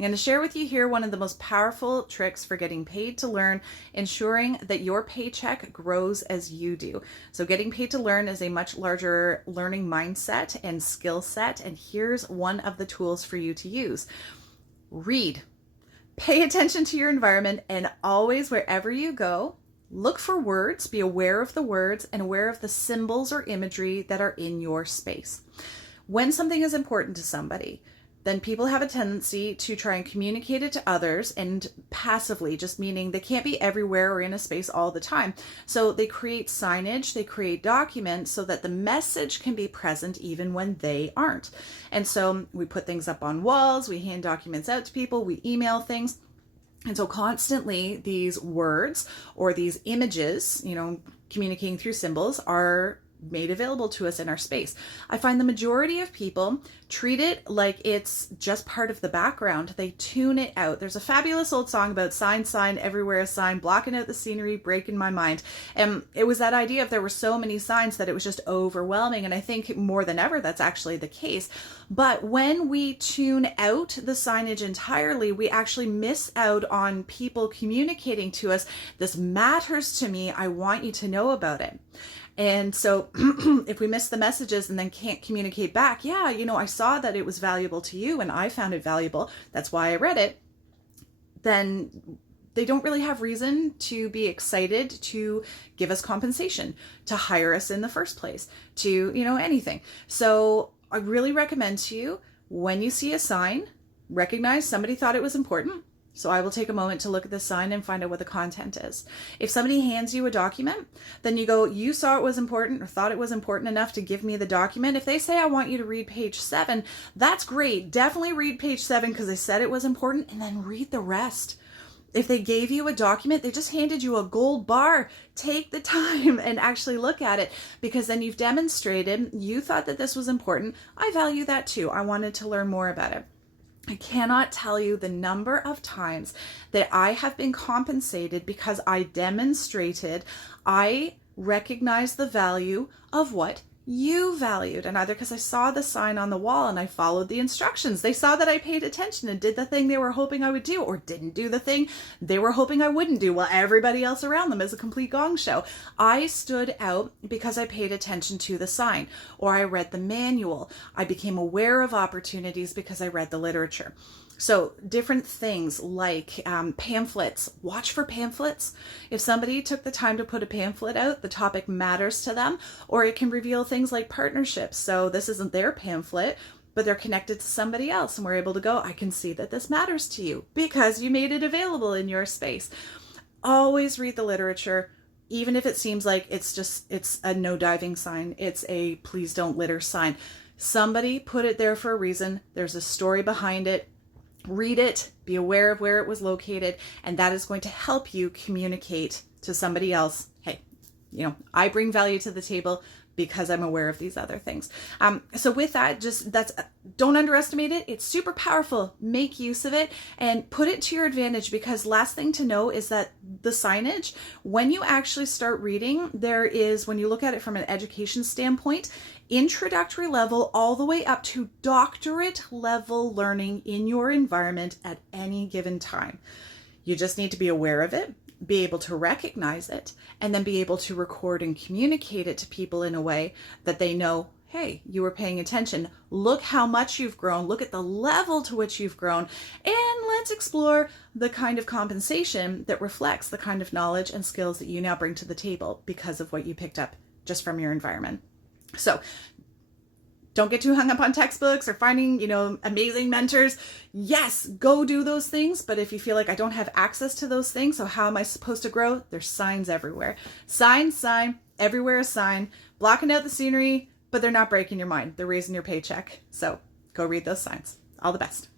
I'm going to share with you here one of the most powerful tricks for getting paid to learn, ensuring that your paycheck grows as you do. So getting paid to learn is a much larger learning mindset and skill set. And here's one of the tools for you to use. Read. Pay attention to your environment, and always, wherever you go, look for words, be aware of the words and aware of the symbols or imagery that are in your space. When something is important to somebody, then people have a tendency to try and communicate it to others, and passively, just meaning they can't be everywhere or in a space all the time. So they create signage, they create documents so that the message can be present even when they aren't. And so we put things up on walls, we hand documents out to people, we email things. And so constantly these words or these images, communicating through symbols, are made available to us in our space. I find the majority of people treat it like it's just part of the background. They tune it out. There's a fabulous old song about sign, everywhere a sign, blocking out the scenery, breaking my mind. And it was that idea of there were so many signs that it was just overwhelming. And I think more than ever, that's actually the case. But when we tune out the signage entirely, we actually miss out on people communicating to us, this matters to me, I want you to know about it. And so if we miss the messages and then can't communicate back, I saw that it was valuable to you and I found it valuable, that's why I read it, then they don't really have reason to be excited to give us compensation, to hire us in the first place, to, anything. So I really recommend to you, when you see a sign, recognize somebody thought it was important. So I will take a moment to look at the sign and find out what the content is. If somebody hands you a document, then you go, you saw it was important or thought it was important enough to give me the document. If they say, I want you to read page 7, that's great. Definitely read page 7 because they said it was important, and then read the rest. If they gave you a document, they just handed you a gold bar, take the time and actually look at it, because then you've demonstrated you thought that this was important. I value that too. I wanted to learn more about it. I cannot tell you the number of times that I have been compensated because I demonstrated I recognize the value of what you valued, and either because I saw the sign on the wall and I followed the instructions, they saw that I paid attention and did the thing they were hoping I would do, or didn't do the thing they were hoping I wouldn't do while everybody else around them is a complete gong show. I stood out because I paid attention to the sign, or I read the manual. I became aware of opportunities because I read the literature. So different things like pamphlets. Watch for pamphlets. If somebody took the time to put a pamphlet out, the topic matters to them, or it can reveal things like partnerships. So this isn't their pamphlet, but they're connected to somebody else, and we're able to go, I can see that this matters to you because you made it available in your space. Always read the literature. Even if it seems like it's a no diving sign, it's a please don't litter sign. Somebody put it there for a reason. There's a story behind it. Read it, be aware of where it was located, and that is going to help you communicate to somebody else, hey, I bring value to the table because I'm aware of these other things. So with that, don't underestimate it. It's super powerful. Make use of it and put it to your advantage, because last thing to know is that the signage, when you actually start reading, there is, when you look at it from an education standpoint, introductory level all the way up to doctorate level learning in your environment at any given time. You just need to be aware of it, be able to recognize it, and then be able to record and communicate it to people in a way that they know, hey, you were paying attention. Look how much you've grown. Look at the level to which you've grown. And let's explore the kind of compensation that reflects the kind of knowledge and skills that you now bring to the table because of what you picked up just from your environment. So don't get too hung up on textbooks or finding, amazing mentors. Yes, go do those things. But if you feel like I don't have access to those things, so how am I supposed to grow? There's signs everywhere. Sign, everywhere a sign, blocking out the scenery, but they're not breaking your mind. They're raising your paycheck. So go read those signs. All the best.